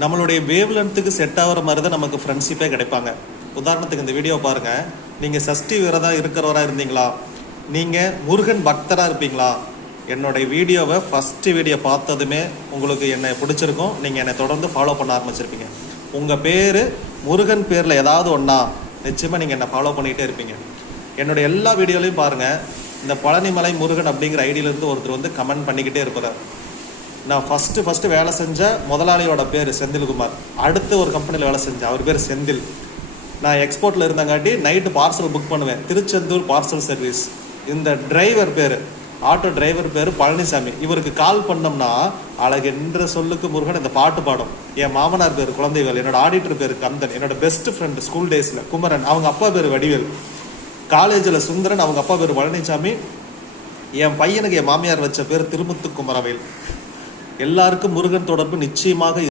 நம்மளுடைய wave லென்த்துக்கு set ஆகிற மாதிரி தான் நமக்கு ஃப்ரெண்ட்ஷிப்பே கிடைப்பாங்க. உதாரணத்துக்கு இந்த வீடியோ பாருங்கள். நீங்கள் சஷ்டி விரதம் இருக்கிறவராக இருந்தீங்களா, நீங்கள் முருகன் பக்தராக இருப்பீங்களா, என்னுடைய வீடியோவை ஃபஸ்ட்டு வீடியோ பார்த்ததுமே உங்களுக்கு என்னை பிடிச்சிருக்கும். நீங்கள் என்னை தொடர்ந்து ஃபாலோ பண்ண ஆரம்பிச்சிருப்பீங்க. உங்கள் பேர் முருகன் பேரில் ஏதாவது ஒன்றா நிச்சயமாக நீங்கள் என்னை ஃபாலோ பண்ணிகிட்டே இருப்பீங்க. என்னுடைய எல்லா வீடியோலையும் பாருங்கள், இந்த பழனிமலை முருகன் அப்படிங்கிற ஐடியிலேருந்து ஒருத்தர் வந்து கமெண்ட் பண்ணிக்கிட்டே இருப்பார். நான் ஃபஸ்ட்டு வேலை செஞ்ச முதலாளியோட பேர் செந்தில்குமார். அடுத்து ஒரு கம்பெனியில் வேலை செஞ்சேன், அவர் பேர் செந்தில். நான் எக்ஸ்போர்ட்டில் இருந்தங்காட்டி நைட்டு பார்சல் புக் பண்ணுவேன், திருச்செந்தூர் பார்சல் சர்வீஸ். இந்த டிரைவர் பேர், ஆட்டோ டிரைவர் பேர் பழனிசாமி. இவருக்கு கால் பண்ணோம்னா அழகென்ற சொல்லுக்கு முருகன் இந்த பாட்டு பாடும். என் மாமனார் பேர் குழந்தைகள், என்னோட ஆடிட்டர் பேர் கந்தன், என்னோட பெஸ்ட் ஃப்ரெண்டு ஸ்கூல் டேஸில் குமரன், அவங்க அப்பா பேர் வடிவேல், காலேஜில் சுந்தரன், அவங்க அப்பா பேர் பழனிசாமி, என் பையனுக்கு என் மாமியார் வச்ச பேர் திருமுத்து குமரவேல். எல்லாருக்கும் முருகன் தொடர்பு நிச்சயமாக